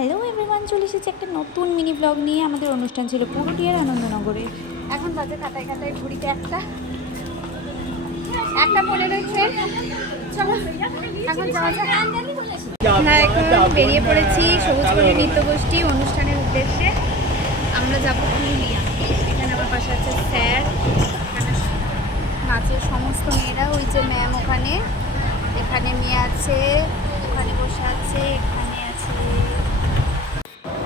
Hello everyone চলে এসেছে একটা নতুন মিনি ব্লগ নিয়ে। আমাদের অনুষ্ঠান ছিল পুরুলিয়ার আনন্দনগরে। এখন বাজে কাটায় কাটায় ঘুরিতে একটা। একটা পনেরো রয়েছে এখন হ্যাঁ এখন বেরিয়ে পড়েছি সবুজপল্লী নৃত্যগোষ্ঠী অনুষ্ঠানের উদ্দেশ্যে। আমরা যাব পুরুলিয়া। এখানে আমার পাশে আছে স্যার। নাচের সমস্ত মেয়েরা। ওই যে ম্যাম ওখানে। এখানে মেয়ে আছে, ওখানে বসে আছে এখানে আছে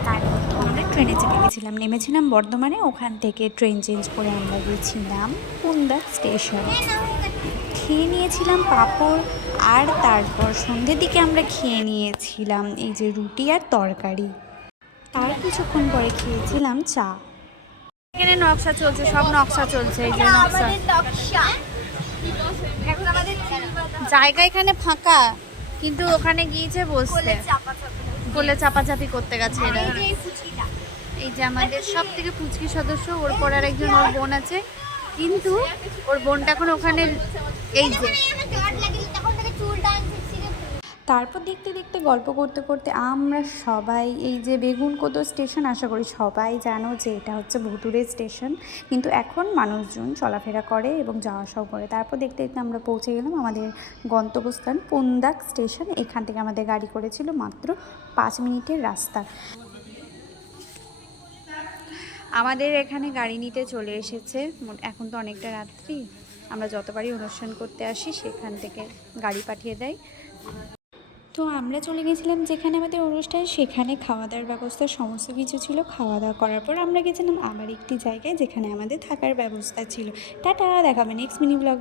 তারপর তো আমরা ট্রেনে চেপে গেছিলাম নেমেছিলাম বর্ধমানে। ওখান থেকে ট্রেন চেঞ্জ করে আমরা গেছিলাম কুন্দা স্টেশন। খেয়ে নিয়েছিলাম পাঁপড় আর তারপর সন্ধ্যের দিকে আমরা খেয়ে নিয়েছিলাম এই যে রুটি আর তরকারি। তার কিছুক্ষণ পরে খেয়েছিলাম চা। এখানে নকশা চলছে সব নকশা চলছে এই যে নকশা। জায়গা এখানে ফাঁকা কিন্তু ওখানে গিয়েছে বসতে। বলে চাপাচাপি। করতে গেছে এরা। এই যে আমাদের সব থেকে পুচকি সদস্য, ওর পর আর একজন ওর বোন আছে। কিন্তু ওর বোনটা এখন ওখানে এই যে। তারপর দেখতে দেখতে, গল্প করতে করতে আমরা সবাই এই যে বেগুনকোদো স্টেশন, আশা করি সবাই জানো যে এটা হচ্ছে ভুতুরে স্টেশন। কিন্তু এখন মানুষজন চলাফেরা করে এবং যাওয়া আসাও করে। তারপর দেখতে দেখতে আমরা পৌঁছে গেলাম আমাদের গন্তব্যস্থান পুন্দাক স্টেশন। এখান থেকে আমাদের গাড়ি করেছিল মাত্র পাঁচ মিনিটের রাস্তা। আমাদের এখানে গাড়ি নিতে চলে এসেছে। এখন তো অনেকটা রাত্রি। আমরা যতবারই অনুষ্ঠান করতে আসি, সেখান থেকে গাড়ি পাঠিয়ে দেয়। তো আমরা চলে গেছিলাম যেখানে আমাদের অনুষ্ঠান, সেখানে খাওয়া দাওয়ার ব্যবস্থা, সমস্ত কিছু ছিল। খাওয়া দাওয়া করার পর আমরা গেছিলাম আবার একটি জায়গায়, যেখানে আমাদের থাকার ব্যবস্থা ছিল। টাটা, দেখাবে নেক্সট মিনি ব্লগ